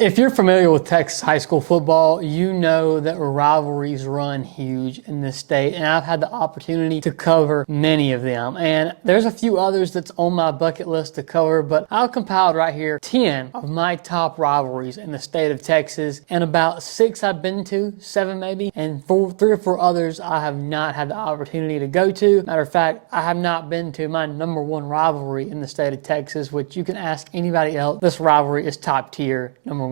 If you're familiar with Texas high school football, you know that rivalries run huge in this state, and I've had the opportunity to cover many of them. And there's a few others that's on my bucket list to cover, but I've compiled right here 10 of my top rivalries in the state of Texas, and about 6 I've been to, 7 maybe, and 3 or 4 others I have not had the opportunity to go to. Matter of fact, I have not been to my #1 rivalry in the state of Texas, which you can ask anybody else. This rivalry is top tier, #1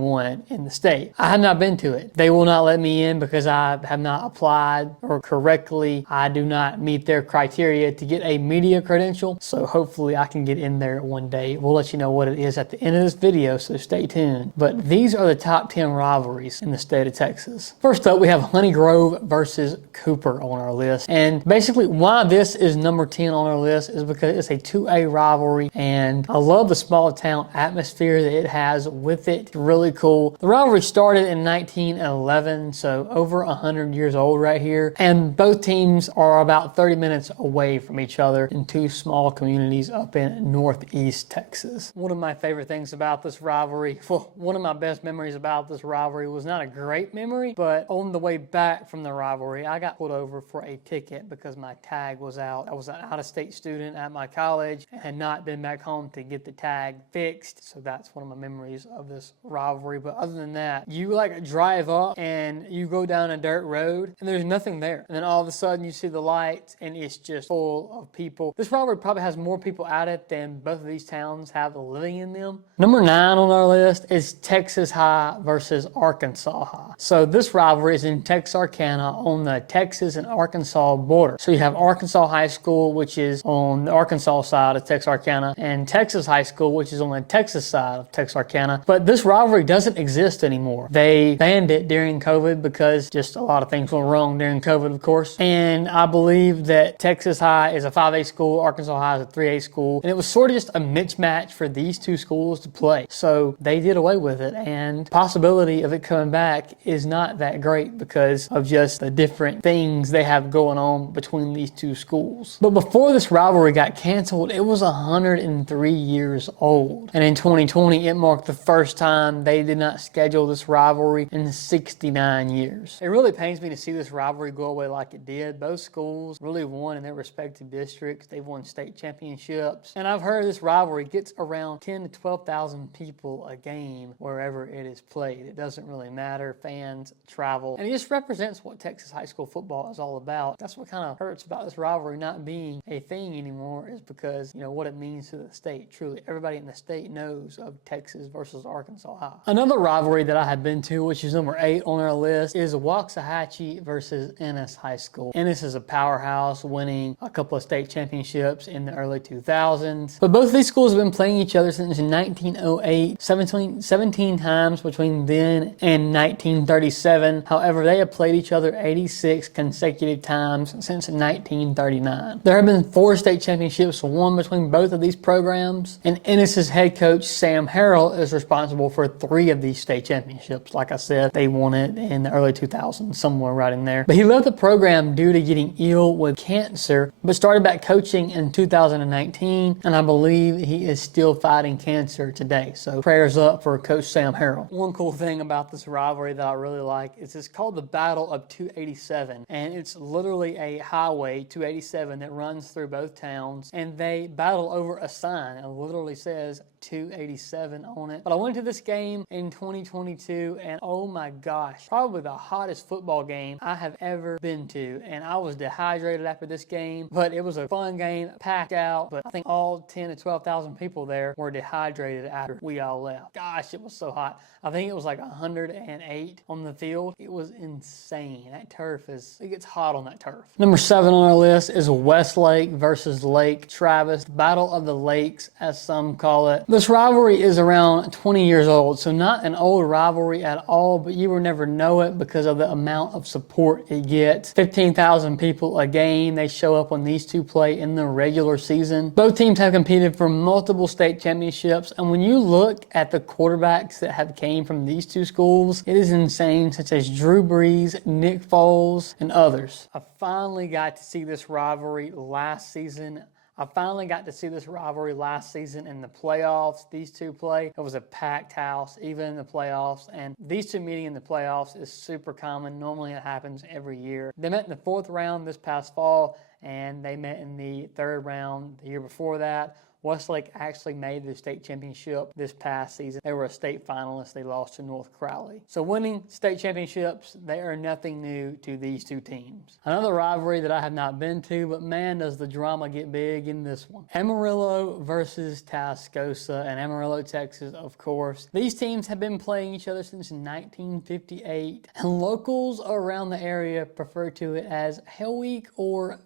in the state. I have not been to it. They will not let me in because I have not applied or correctly. I do not meet their criteria to get a media credential. So hopefully I can get in there one day. We'll let you know what it is at the end of this video, so stay tuned. But these are the top 10 rivalries in the state of Texas. First up, we have Honey Grove versus Cooper on our list. And basically why this is number 10 on our list is because it's a 2A rivalry, and I love the small town atmosphere that it has with it. It's really cool. The rivalry started in 1911, so over 100 years old right here. And both teams are about 30 minutes away from each other in 2 small communities up in northeast Texas. One of my favorite things about this rivalry, well, one of my best memories about this rivalry was not a great memory, but on the way back from the rivalry, I got pulled over for a ticket because my tag was out. I was an out-of-state student at my college and had not been back home to get the tag fixed. So that's one of my memories of this rivalry. But other than that, you like drive up and you go down a dirt road and there's nothing there. And then all of a sudden you see the lights and it's just full of people. This rivalry probably has more people at it than both of these towns have living in them. Number 9 on our list is Texas High versus Arkansas High. So this rivalry is in Texarkana on the Texas and Arkansas border. So you have Arkansas High School, which is on the Arkansas side of Texarkana, and Texas High School, which is on the Texas side of Texarkana. But this rivalry doesn't exist anymore. They banned it during COVID because just a lot of things went wrong during COVID, of course. And I believe that Texas High is a 5A school, Arkansas High is a 3A school, and it was sort of just a mismatch for these 2 schools to play. So they did away with it, and possibility of it coming back is not that great because of just the different things they have going on between these 2 schools. But before this rivalry got canceled, it was 103 years old. And in 2020, it marked the first time they did not schedule this rivalry in 69 years. It really pains me to see this rivalry go away like it did. Both schools really won in their respective districts. They've won state championships. And I've heard this rivalry gets around 10 to 12,000 people a game wherever it is played. It doesn't really matter. Fans travel. And it just represents what Texas high school football is all about. That's what kind of hurts about this rivalry not being a thing anymore, is because, you know, what it means to the state. Truly, everybody in the state knows of Texas versus Arkansas High. Another rivalry that I have been to, which is number 8 on our list, is Waxahachie versus Ennis High School. Ennis is a powerhouse, winning a couple of state championships in the early 2000s. But both of these schools have been playing each other since 1908, 17 times between then and 1937. However, they have played each other 86 consecutive times since 1939. There have been 4 state championships won between both of these programs, and Ennis's head coach Sam Harrell is responsible for 3 of these state championships. Like I said, they won it in the early 2000s, somewhere right in there. But he left the program due to getting ill with cancer, but started back coaching in 2019, and I believe he is still fighting cancer today. So prayers up for Coach Sam Harrell. One cool thing about this rivalry that I really like is it's called the Battle of 287, and it's literally a highway 287 that runs through both towns, and they battle over a sign. It literally says 287 on it. But I went to this game in 2022, and oh my gosh, probably the hottest football game I have ever been to. And I was dehydrated after this game, but it was a fun game, packed out. But I think all 10 to 12,000 people there were dehydrated after we all left. Gosh, it was so hot. I think it was like 108 on the field. It was insane. That turf it gets hot on that turf. Number 7 on our list is Westlake versus Lake Travis, Battle of the Lakes, as some call it. This rivalry is around 20 years old, so not an old rivalry at all, but you will never know it because of the amount of support it gets. 15,000 people a game. They show up when these 2 play in the regular season. Both teams have competed for multiple state championships, and when you look at the quarterbacks that have came from these 2 schools, it is insane, such as Drew Brees, Nick Foles, and others. I finally got to see this rivalry last season. I finally got to see this rivalry last season in the playoffs. These two play. It was a packed house, even in the playoffs. And these two meeting in the playoffs is super common. Normally it happens every year. They met in the 4th round this past fall, and they met in the 3rd round the year before that. Westlake actually made the state championship this past season. They were a state finalist. They lost to North Crowley. So winning state championships, they are nothing new to these two teams. Another rivalry that I have not been to, but man, does the drama get big in this one. Amarillo versus Tascosa, and Amarillo, Texas, of course. These teams have been playing each other since 1958, and locals around the area refer to it as Hell Week or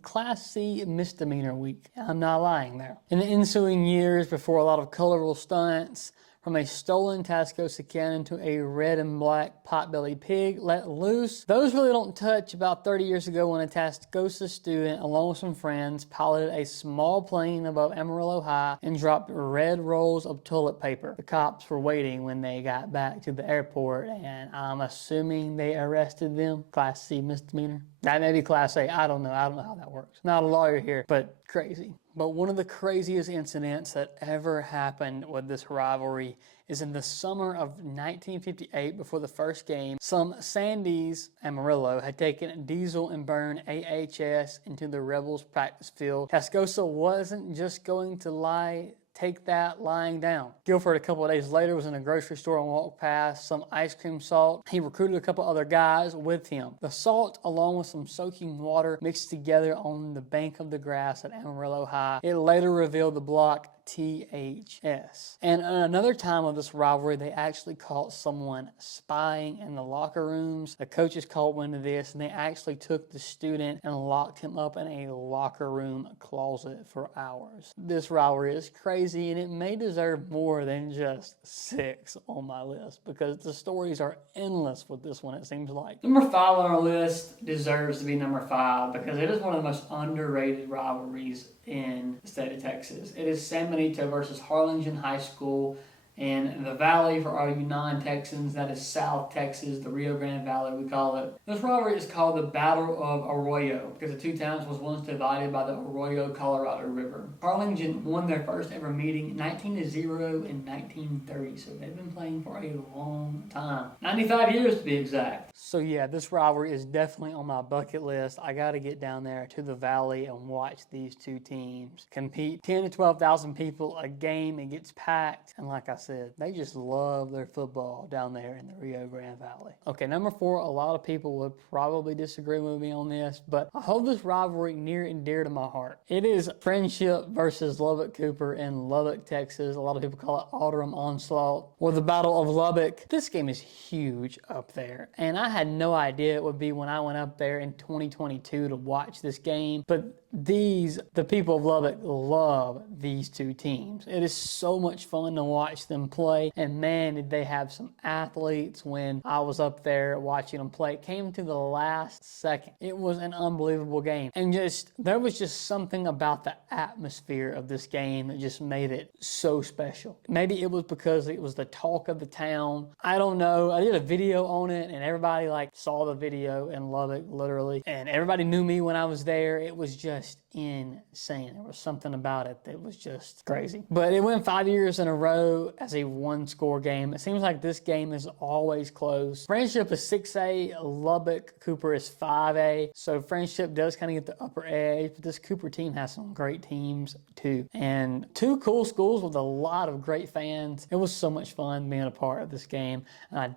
Class C Misdemeanor Week. I'm not lying there. In the ensuing years, before a lot of colorful stunts, from a stolen Tascosa cannon to a red and black potbelly pig let loose. Those really don't touch about 30 years ago when a Tascosa student, along with some friends, piloted a small plane above Amarillo High and dropped red rolls of toilet paper. The cops were waiting when they got back to the airport, and I'm assuming they arrested them. Class C misdemeanor. That may be Class A. I don't know. I don't know how that works. Not a lawyer here, but crazy. But one of the craziest incidents that ever happened with this rivalry is in the summer of 1958, before the first game. Some Sandies, Amarillo, had taken diesel and burned AHS into the Rebels practice field. Tascosa wasn't just going to take that lying down. Guilford, a couple of days later, was in a grocery store and walked past some ice cream salt. He recruited a couple other guys with him. The salt, along with some soaking water, mixed together on the bank of the grass at Amarillo High. It later revealed the block THS. And another time of this rivalry, they actually caught someone spying in the locker rooms. The coaches caught wind of this, and they actually took the student and locked him up in a locker room closet for hours. This rivalry is crazy, and it may deserve more than just 6 on my list, because the stories are endless with this one, it seems like. Number 5 on our list deserves to be number 5 because it is one of the most underrated rivalries in the state of Texas. It is San Benito versus Harlingen High School in the Valley. For all you non-Texans, that is South Texas, the Rio Grande Valley, we call it. This rivalry is called the Battle of Arroyo because the two towns was once divided by the Arroyo Colorado River. Harlingen won their first ever meeting 19-0 in 1930, so they've been playing for a long time. 95 years to be exact. So yeah, this rivalry is definitely on my bucket list. I got to get down there to the Valley and watch these two teams compete. 10 to 12,000 people a game. It gets packed, and like I said, they just love their football down there in the Rio Grande Valley. Okay, number 4, a lot of people would probably disagree with me on this, but I hold this rivalry near and dear to my heart. It is Friendship versus Lubbock Cooper in Lubbock, Texas. A lot of people call it Autumn Onslaught, or the Battle of Lubbock. This game is huge up there, and I had no idea it would be when I went up there in 2022 to watch this game, but the people of Lubbock love these two teams. It is so much fun to watch them play, and man, did they have some athletes when I was up there watching them play. It came to the last second. It was an unbelievable game, and there was just something about the atmosphere of this game that just made it so special. Maybe it was because it was the talk of the town. I don't know. I did a video on it, and everybody saw the video in Lubbock, literally, and everybody knew me when I was there. It was just insane. There was something about it that was just crazy. But it went 5 years in a row as a one-score game. It seems like this game is always close. Friendship is 6A, Lubbock Cooper is 5A. So Friendship does kind of get the upper edge, but this Cooper team has some great teams too. And 2 cool schools with a lot of great fans. It was so much fun being a part of this game. And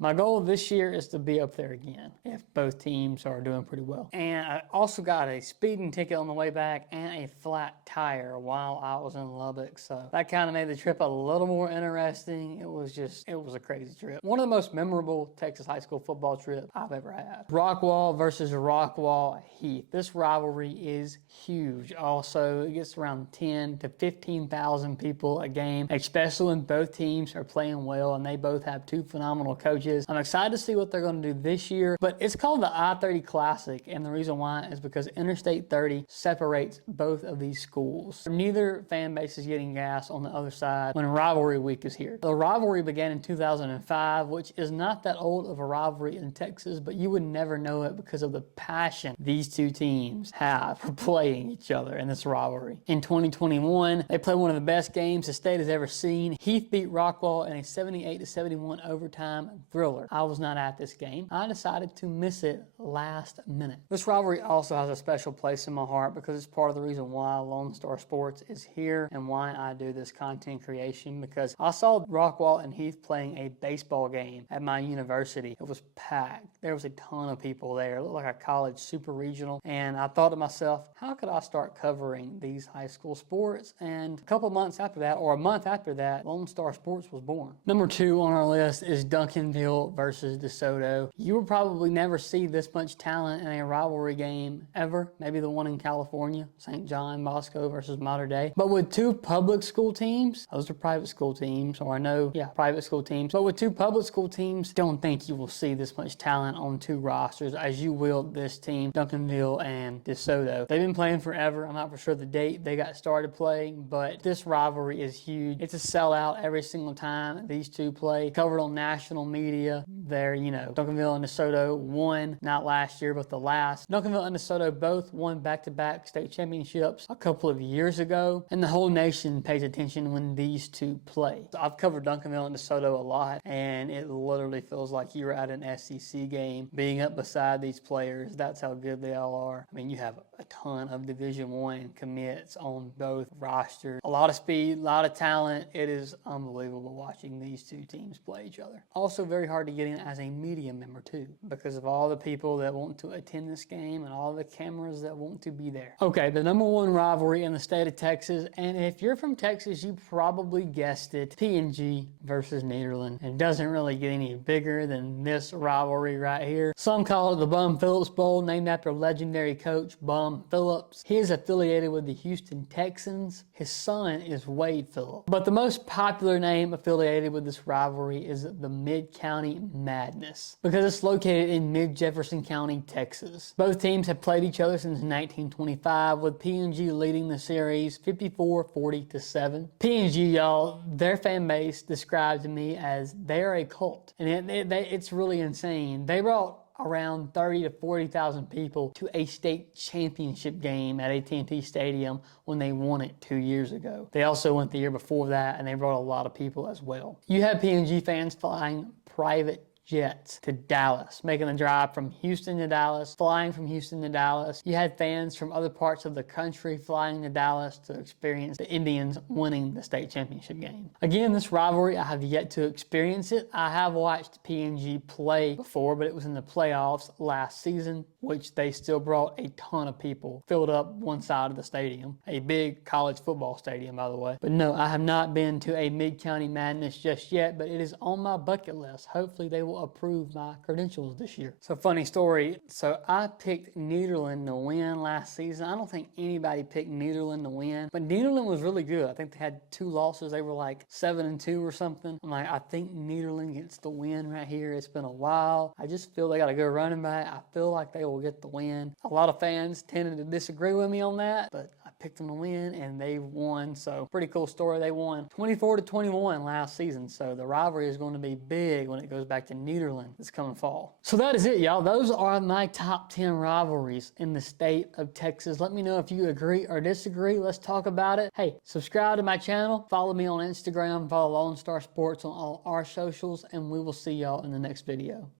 my goal this year is to be up there again if both teams are doing pretty well. And I also got a speeding ticket on the way back and a flat tire while I was in Lubbock, so that kind of made the trip a little more interesting. It was a crazy trip. One of the most memorable Texas high school football trips I've ever had. Rockwall versus Rockwall Heath. This rivalry is huge. Also, it gets around 10 to 15,000 people a game, especially when both teams are playing well and they both have 2 phenomenal coaches. I'm excited to see what they're going to do this year, but it's called the I-30 Classic, and the reason why is because because Interstate 30 separates both of these schools. Neither fan base is getting gas on the other side when Rivalry Week is here. The rivalry began in 2005, which is not that old of a rivalry in Texas, but you would never know it because of the passion these two teams have for playing each other in this rivalry. In 2021, they played one of the best games the state has ever seen. Heath beat Rockwall in a 78-71 overtime thriller. I was not at this game. I decided to miss it last minute. This rivalry also has a special place in my heart because it's part of the reason why Lone Star Sports is here and why I do this content creation, because I saw Rockwall and Heath playing a baseball game at my university. It was packed. There was a ton of people there. It looked like a college super regional, and I thought to myself, how could I start covering these high school sports? And a couple months after that, or a month after that, Lone Star Sports was born. Number 2 on our list is Duncanville versus Desoto. You will probably never see this much talent in a rivalry game ever. Maybe the one in California, St. John Bosco versus Mater Dei. But with two public school teams, those are private school teams, or I know, private school teams. But with two public school teams, don't think you will see this much talent on two rosters as you will this team, Duncanville and Desoto. They've been playing forever. I'm not for sure the date they got started playing, but this rivalry is huge. It's a sellout every single time these two play. Covered on national media. They're, Duncanville and Desoto won, not last year, but the last. Duncanville and Desoto both won back-to-back state championships a couple of years ago, and the whole nation pays attention when these two play. So I've covered Duncanville and Desoto a lot, and it literally feels like you're at an SEC game being up beside these players. That's how good they all are. I mean, you have a ton of Division I commits on both rosters. A lot of speed, a lot of talent. It is unbelievable watching these two teams play each other. Also very hard to get in as a media member too, because of all the people that want to attend this game and all the cameras that want to be there. Okay, the number 1 rivalry in the state of Texas, and if you're from Texas, you probably guessed it, P&G versus Nederland. It doesn't really get any bigger than this rivalry right here. Some call it the Bum Phillips Bowl, named after legendary coach Bum Phillips. He is affiliated with the Houston Texans. His son is Wade Phillips. But the most popular name affiliated with this rivalry is the Mid-County Madness, because it's located in Mid-Jefferson County, Texas. Both teams have played each other since 1925, with P&G leading the series 54-40-7. P&G, y'all, their fan base described to me as they're a cult, and it's really insane. They brought around 30 to 40,000 people to a state championship game at AT&T Stadium when they won it 2 years ago. They also went the year before that, and they brought a lot of people as well. You have P&G fans flying private jets to Dallas, making the drive from Houston to Dallas, flying from Houston to Dallas. You had fans from other parts of the country flying to Dallas to experience the Indians winning the state championship game. Again, this rivalry, I have yet to experience it. I have watched P&G play before, but it was in the playoffs last season, which they still brought a ton of people, filled up one side of the stadium, a big college football stadium, by the way. But no, I have not been to a Mid-County Madness just yet, but it is on my bucket list. Hopefully they will approve my credentials this year. So funny story. So I picked Nederland to win last season. I don't think anybody picked Nederland to win, but Nederland was really good. I think they had 2 losses. They were like 7-2 or something. I'm like, I think Nederland gets the win right here. It's been a while. I just feel they got a good running back. I feel like they will get the win. A lot of fans tended to disagree with me on that, but I picked them to win and they won. So pretty cool story. They won 24-21 last season. So the rivalry is going to be big when it goes back to Nederland this coming fall. So that is it, y'all. Those are my top 10 rivalries in the state of Texas. Let me know if you agree or disagree. Let's talk about it. Hey, subscribe to my channel. Follow me on Instagram. Follow Lone Star Sports on all our socials, and we will see y'all in the next video.